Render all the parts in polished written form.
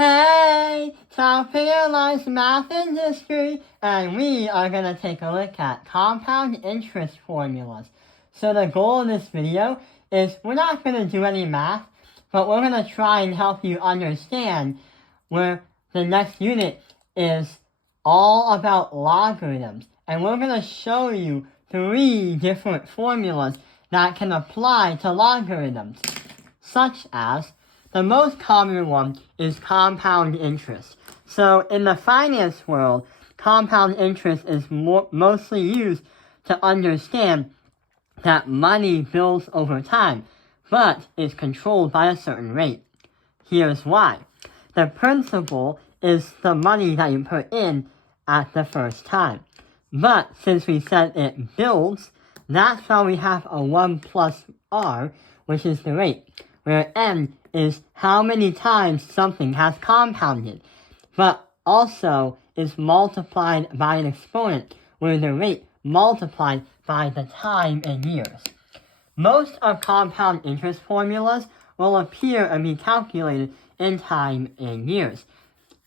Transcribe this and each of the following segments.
Hey, top analyze math and history, and we are going to take a look at compound interest formulas. So the goal of this video is we're not going to do any math, but we're going to try and help you understand where the next unit is all about logarithms. And we're going to show you 3 different formulas that can apply to logarithms, such as the most common one is compound interest. So in the finance world, compound interest is mostly used to understand that money builds over time, but is controlled by a certain rate. Here's why. The principal is the money that you put in at the first time. But since we said it builds, that's why we have a 1 plus r, which is the rate, where n is how many times something has compounded, but also is multiplied by an exponent, where the rate multiplied by the time in years. Most of compound interest formulas will appear and be calculated in time in years.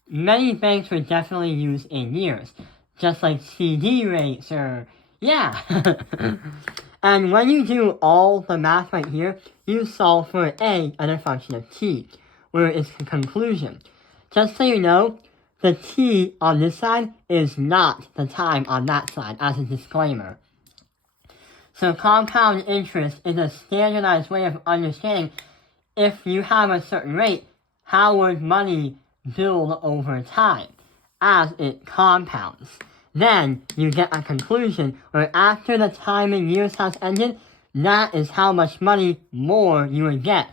Many banks would definitely use in years, just like CD rates or, yeah. And when you do all the math right here, you solve for a as a function of t, where it's the conclusion. Just so you know, the t on this side is not the time on that side, as a disclaimer. So compound interest is a standardized way of understanding if you have a certain rate, how would money build over time as it compounds. Then you get a conclusion where after the time in years has ended, that is how much money more you would get.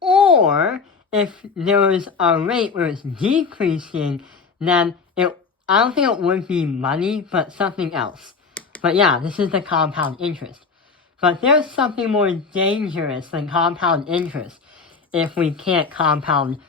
Or if there was a rate where it's decreasing, then I don't think it would be money, but something else. But yeah, this is the compound interest. But there's something more dangerous than compound interest if we can't compound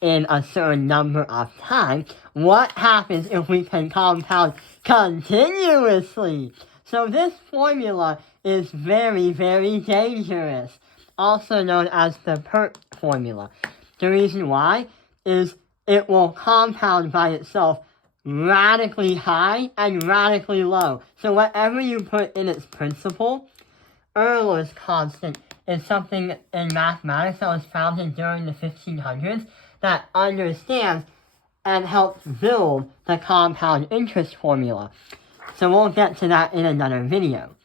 in a certain number of time. What happens if we can compound continuously? So this formula is very, very dangerous, also known as the PERT formula. The reason why is it will compound by itself radically high and radically low. So whatever you put in its principal, Euler's constant is something in mathematics that was founded during the 1500s that understands and helps build the compound interest formula. So we'll get to that in another video.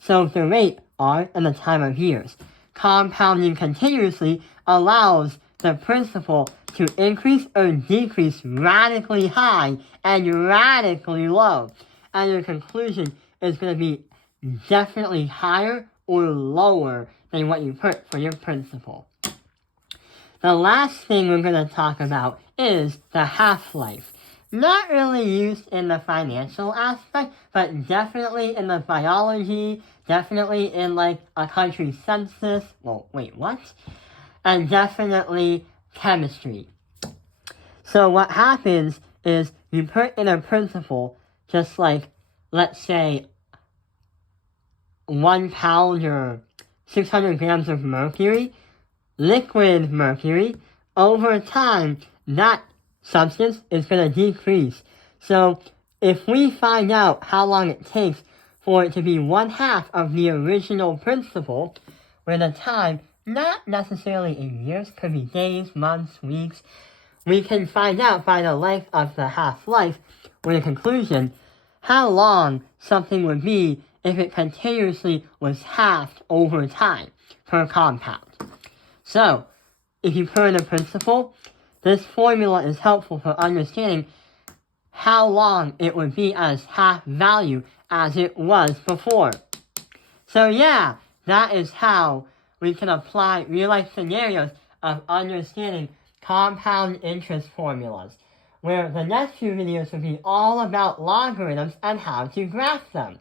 So the rate, r, and the time of years. Compounding continuously allows the principal to increase or decrease radically high and radically low. And your conclusion is going to be definitely higher or lower than what you put for your principal. The last thing we're going to talk about is the half-life. Not really used in the financial aspect, but definitely in the biology, definitely in like a country census. Well, wait, what? And definitely chemistry. So what happens is you put in a principal, just like, let's say, 1 pound or 600 grams of mercury, liquid mercury, over time, that substance is going to decrease. So if we find out how long it takes for it to be 1/2 of the original principal, where the time, not necessarily in years, could be days, months, weeks, we can find out by the length of the half-life, with a conclusion, how long something would be if it continuously was halved over time per compound. So, if you put in a principal, this formula is helpful for understanding how long it would be as half value as it was before. So yeah, that is how we can apply real-life scenarios of understanding compound interest formulas, where the next few videos will be all about logarithms and how to graph them.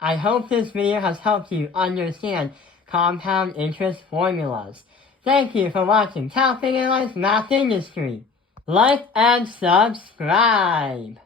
I hope this video has helped you understand compound interest formulas. Thank you for watching Top Analyze Math Industry. Like and subscribe.